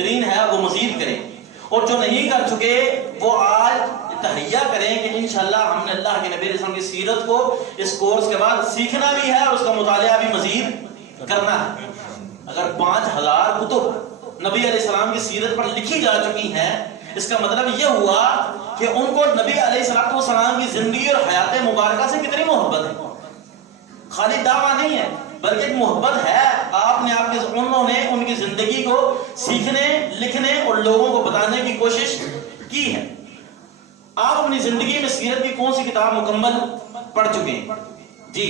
بہترین ہے وہ مزید کریں، اور جو نہیں کر چکے وہ آج تہیہ کریں کہ انشاءاللہ ہم نے اللہ کے نبی علیہ السلام کی سیرت کو اس کورس کے بعد سیکھنا بھی ہے اور اس کا مطالعہ بھی مزید کرنا ہے۔ اگر 5000 کتب نبی علیہ السلام کی سیرت پر لکھی جا چکی ہیں، اس کا مطلب یہ ہوا کہ ان کو نبی علیہ السلام کی زندگی اور حیات مبارکہ سے کتنی محبت ہے۔ خالی دعویٰ نہیں ہے بلکہ ایک محبت ہے، آپ نے انہوں نے ان کی زندگی کو سیکھنے، لکھنے اور لوگوں کو بتانے کی کوشش کی ہے۔ آپ اپنی زندگی میں سیرت کی کون سی کتاب مکمل پڑھ چکے ہیں؟ جی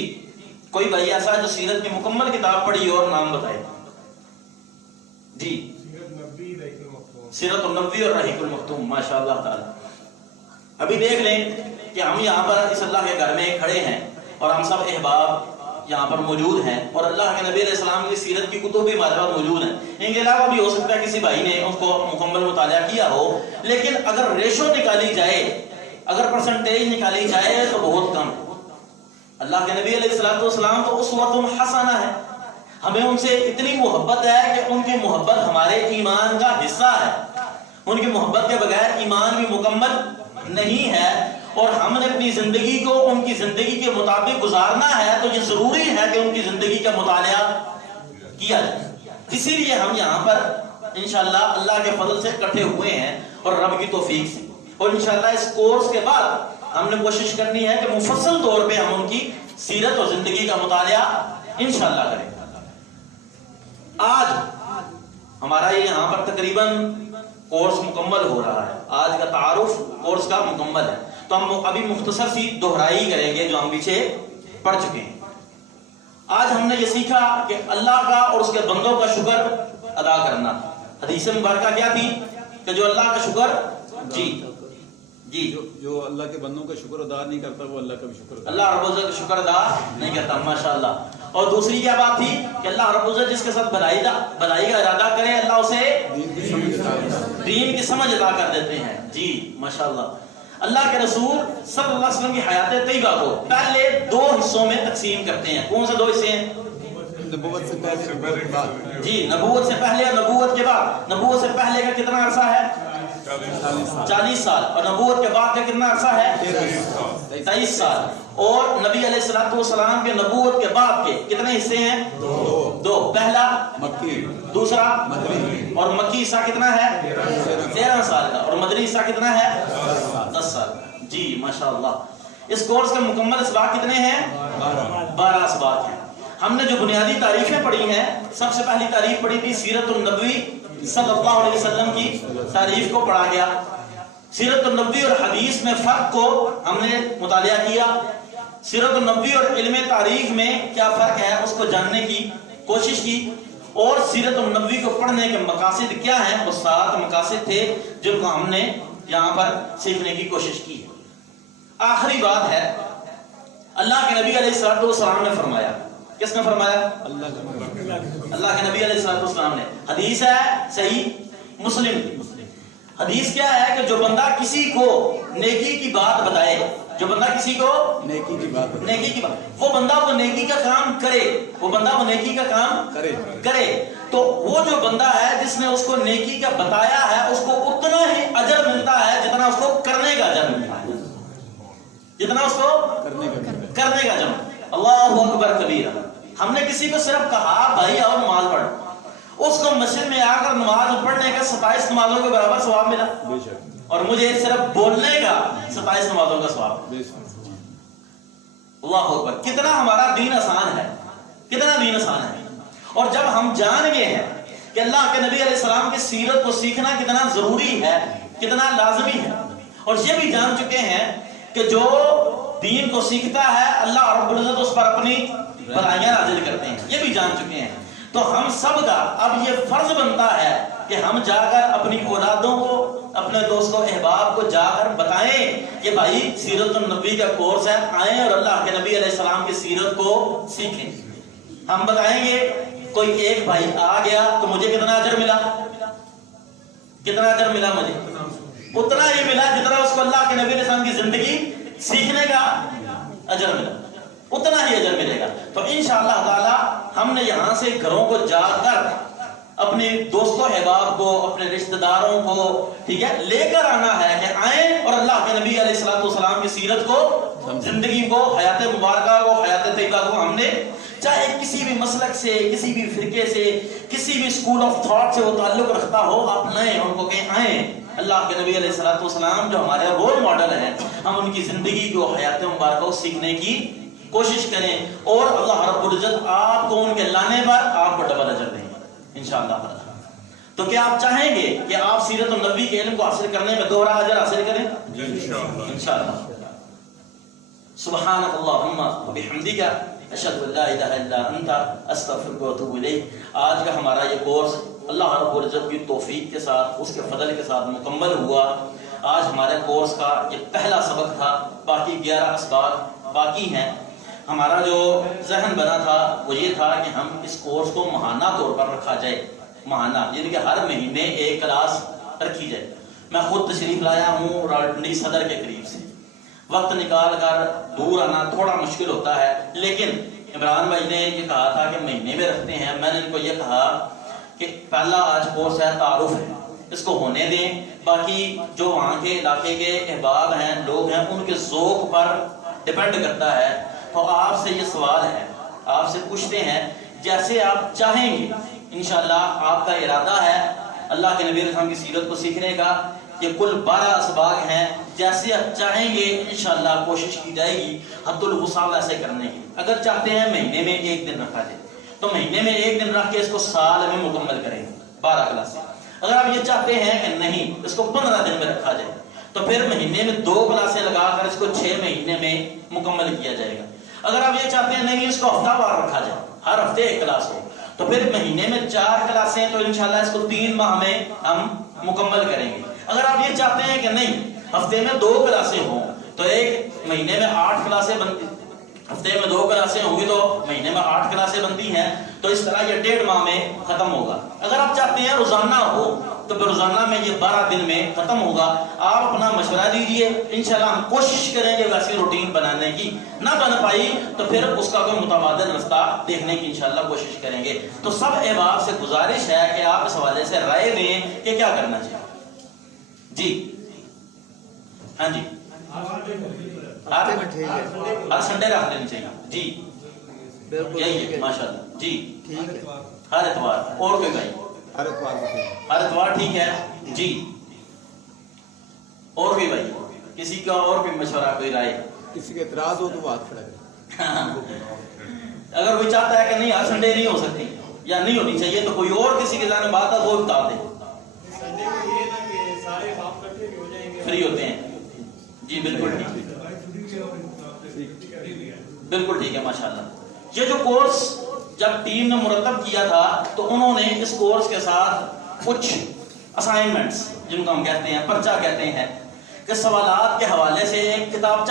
کوئی بھائی ایسا جو سیرت کی مکمل کتاب پڑھی اور نام بتائے؟ جی سیرت النبوی اور رحیق المختوم، ماشاءاللہ تعالی۔ ابھی دیکھ لیں کہ ہم یہاں پر اس اللہ کے گھر میں کھڑے ہیں اور ہم سب احباب یہاں پر موجود ہیں، اور اللہ کے نبی علیہ السلام کی سیرت کی کتب بھی ہمارے پاس موجود ہیں۔ ان کے علاوہ بھی ہو سکتا ہے کسی بھائی نے اس کو مکمل مطالعہ کیا ہو، لیکن اگر ریشو نکالی جائے، اگر پرسنٹیج نکالی جائے تو بہت کم ہے۔ اللہ کے نبی علیہ السلام تو اسوۃ حسنہ ہے، ہمیں ان سے اتنی محبت ہے کہ ان کی محبت ہمارے ایمان کا حصہ ہے۔ ان کی محبت کے بغیر ایمان بھی مکمل نہیں ہے، اور ہم نے اپنی زندگی کو ان کی زندگی کے مطابق گزارنا ہے، تو یہ ضروری ہے کہ ان کی زندگی کا مطالعہ کیا جائے۔ اسی لیے ہم یہاں پر انشاءاللہ اللہ کے فضل سے اکٹھے ہوئے ہیں اور رب کی توفیق سے، اور انشاءاللہ اس کورس کے بعد ہم نے کوشش کرنی ہے کہ مفصل طور پہ ہم ان کی سیرت اور زندگی کا مطالعہ انشاءاللہ کریں۔ آج ہمارا یہاں پر تقریباً کورس مکمل ہو رہا ہے، آج کا تعارف کورس کا مکمل ہے، تو ہم ابھی مختصر سی دہرائی کریں گے جو ہم پیچھے پڑھ چکے ہیں۔ آج ہم نے یہ سیکھا کہ اللہ کا اور اس کے بندوں کا شکر ادا کرنا۔ حدیث مبارکہ کیا تھی کہ جو اللہ کا شکر جو اللہ کے بندوں کا شکر ادا نہیں کرتا وہ اللہ کا بھی شکر ادا، اللہ رب العزت کا شکر ادا نہیں کرتا، ماشاءاللہ۔ اور دوسری کیا بات تھی کہ اللہ رب العزت جس کے ساتھ بھلائی کا ارادہ کرے اللہ اسے دین کی سمجھ عطا کر دیتے ہیں۔ جی ماشاءاللہ۔ اللہ کے رسول صلی اللہ علیہ وسلم کی حیات طیبہ کو پہلے 2 حصوں میں تقسیم کرتے ہیں۔ کون سے 2 حصے ہیں؟ نبوت سے پہلے، جی نبوت سے پہلے اور نبوت کے بعد۔ نبوت سے پہلے کا کتنا عرصہ ہے؟ 40 سال، اور نبوت کے بعد کا کتنا عرصہ ہے؟ 23 سال۔ اور نبی علیہ السلام کے نبوت کے بعد کے کتنے حصے ہیں؟ 2۔ پہلا مکی، دوسرا مدنی، اور مکی حصہ کتنا ہے؟ 13 سال کا، اور مدنی حصہ کتنا ہے؟ 10 سال کا۔ جی ماشاءاللہ۔ اس کورس کے مکمل اسباق کتنے ہیں؟ 12 اسباق ہیں۔ ہم نے جو بنیادی تعریفیں پڑھی ہیں، سب سے پہلی تعریف پڑھی تھی سیرت النبوی صلی اللہ علیہ وسلم کی تعریف کو پڑھا گیا۔ سیرت النبوی اور حدیث میں فرق کو ہم نے مطالعہ کیا۔ سیرت النبوی اور علم تاریخ میں کیا فرق ہے اس کو جاننے کی کوشش کی، اور سیرت النبوی کو پڑھنے کے مقاصد کیا ہیں، وہ 7 مقاصد تھے جن کو ہم نے یہاں پر سیکھنے کی کوشش کی۔ آخری بات ہے، اللہ کے نبی علیہ السلام نے فرمایا، کس نے فرمایا؟ اللہ کے نبی علیہ السلام نے۔ حدیث ہے صحیح مسلم۔ حدیث کیا ہے کہ جو بندہ کسی کو نیکی کی بات بتائے، جو بندہ کسی کو نیکی کی بات، وہ بندہ وہ نیکی کا کام کرے، وہ بندہ وہ نیکی کا کام کرے، تو وہ جو بندہ ہے جس نے اس کو نیکی کا بتایا ہے اس کو اتنا ہی اجر ملتا ہے جتنا اس کو کرنے کا اجر ملتا ہے، جتنا اس کو کرنے کا اجر۔ اللہ اکبر کبیرہ۔ ہم نے کسی کو صرف کہا بھائی آؤ نماز پڑھ، اس کو مسجد میں آ کر نماز پڑھنے کا 27 نمازوں کے برابر ثواب ملا، اور مجھے صرف بولنے کا 27 نمازوں کا ثواب۔ اللہ اکبر۔ کتنا ہمارا دین آسان ہے، کتنا دین آسان ہے۔ اور جب ہم جان گئے ہیں کہ اللہ کے نبی علیہ السلام کی سیرت کو سیکھنا کتنا ضروری ہے، کتنا لازمی ہے، اور یہ بھی جان چکے ہیں کہ جو دین کو سیکھتا ہے اللہ رب العزت اس پر اپنی بھلائیاں نازل کرتے ہیں، یہ بھی جان چکے ہیں۔ تو ہم سب کا اب یہ فرض بنتا ہے کہ ہم جا کر اپنی اولادوں کو، اپنے دوستوں احباب کو جا کر بتائیں کہ بھائی سیرت النبی کا کورس ہے، آئیں اور اللہ کے نبی علیہ السلام کی سیرت کو سیکھیں۔ ہم بتائیں گے، کوئی ایک بھائی آ گیا تو مجھے کتنا اجر ملا؟ کتنا اجر ملا؟ مجھے اتنا ہی ملا جتنا اس کو اللہ کے نبی علیہ السلام کی زندگی سیکھنے کا اجر ملا، اتنا ہی اجر ملے گا۔ تو انشاءاللہ تعالی ہم نے یہاں سے گھروں کو جا کر اپنے دوستوں احباب کو، اپنے رشتہ داروں کو، ٹھیک ہے، لے کر آنا ہے کہ آئیں اور اللہ کے نبی علیہ السلام کی سیرت کو، زندگی کو، حیات مبارکہ کو، حیات طیبہ کو ہم نے چاہے کسی بھی مسلک سے، کسی بھی فرقے سے، کسی بھی اسکول آف تھاٹ سے وہ تعلق رکھتا ہو، آپ لائیں ان کو کہیں آئیں اللہ کے نبی علیہ السلام جو ہمارے رول ماڈل ہیں، ہم ان کی زندگی کو، حیات مبارکہ کو سیکھنے کی کوشش کریں، اور اللہ رب العزت آپ کو ان کے لانے پر آپ کو ڈبل اجر دیں گے انشاءاللہ۔ تو کیا آپ چاہیں گے کہ آپ سیرت النبی کے علم کو حاصل کرنے میں دوہرا اجر حاصل کریں؟ انشاءاللہ۔ سبحانک اللہم وبحمدک اشہد ان لا الہ الا انت استغفرک واتوب الیک۔ آج کا ہمارا یہ کورس اللہ رب العزت کی توفیق کے ساتھ، اس کے فضل کے ساتھ مکمل ہوا۔ آج ہمارے کورس کا یہ پہلا سبق تھا، باقی 11 اسباق باقی ہیں۔ ہمارا جو ذہن بنا تھا وہ یہ تھا کہ ہم اس کورس کو ماہانہ طور پر رکھا جائے، ماہانہ یعنی کہ ہر مہینے ایک کلاس رکھی جائے۔ میں خود تشریف لایا ہوں راولپنڈی صدر کے قریب سے، وقت نکال کر دور آنا تھوڑا مشکل ہوتا ہے، لیکن عمران بھائی نے یہ کہا تھا کہ مہینے میں رکھتے ہیں۔ میں نے ان کو یہ کہا کہ پہلا آج کورس ہے، تعارف ہے، اس کو ہونے دیں، باقی جو وہاں کے علاقے کے احباب ہیں، لوگ ہیں، ان کے ذوق پر ڈیپینڈ کرتا ہے۔ تو آپ سے یہ سوال ہے، آپ سے پوچھتے ہیں جیسے آپ چاہیں گے، انشاءاللہ آپ کا ارادہ ہے اللہ کے نبی علیہ السلام کی سیرت کو سیکھنے کا۔ یہ کل 12 اسباق ہیں، جیسے آپ چاہیں گے انشاءاللہ کوشش کی جائے گی حد الوسع ایسے کرنے کی۔ اگر چاہتے ہیں مہینے میں ایک دن رکھا جائے تو مہینے میں ایک دن رکھ کے اس کو سال میں مکمل کریں گے 12 کلاسیں۔ اگر آپ یہ چاہتے ہیں کہ نہیں اس کو 15 دن میں رکھا جائے تو پھر مہینے میں 2 کلاسیں لگا کر اس کو 6 مہینے میں مکمل کیا جائے گا۔ اگر آپ یہ چاہتے ہیں نہیں اس کو ہفتہ وار رکھا جائے، ہر ہفتے ایک کلاس ہو، تو پھر مہینے میں 4 کلاسیں، تو انشاءاللہ اس کو 3 ماہ میں ہم مکمل کریں گے۔ اگر آپ یہ چاہتے ہیں کہ نہیں ہفتے میں 2 کلاسیں ہوں تو ایک مہینے میں 8 کلاسیں بنتی، ہفتے میں 2 کلاسیں ہوں گی تو مہینے میں 8 کلاسیں بنتی ہیں، تو اس طرح یہ 1.5 ماہ میں ختم ہوگا۔ اگر آپ چاہتے ہیں روزانہ ہو تو پھر روزانہ میں یہ 12 دن میں ختم ہوگا۔ آپ اپنا مشورہ دیجئے، انشاءاللہ ہم کوشش کریں گے ویسی روٹین بنانے کی، نہ بن پائی تو پھر اس کا کوئی متبادل رستہ دیکھنے کی انشاءاللہ کوشش کریں گے۔ تو سب احباب سے گزارش ہے کہ آپ اس حوالے سے رائے دیں کہ کیا کرنا چاہیے۔ جی ہاں جی، ہر سنڈے رکھ لینی چاہیے، جی یہی ہے ماشاءاللہ، جی ہر اتوار، اور کوئی بھائی؟ ہر اتوار ٹھیک ہے جی۔ اور بھی بھائی کسی کا اور بھی مشورہ، کوئی رائے؟ کسی کا اعتراض ہو تو بات کھڑا کریں۔ اگر کوئی چاہتا ہے کہ نہیں ہر سنڈے نہیں ہو سکتی یا نہیں ہونی چاہیے تو کوئی اور کسی کے ذہن میں بات ہے وہ بتا دیں۔ فری ہوتے ہیں جی، بالکل ٹھیک، بالکل ٹھیک ہے ماشاءاللہ۔ یہ جو کورس جب ٹیم نے مرتب کیا تھا تو انہوں نے اس کورس کے ساتھ کچھ اسائنمنٹس، جن کو ہم کہتے ہیں پرچہ کہتے ہیں، کہ سوالات کے حوالے سے ایک کتابچہ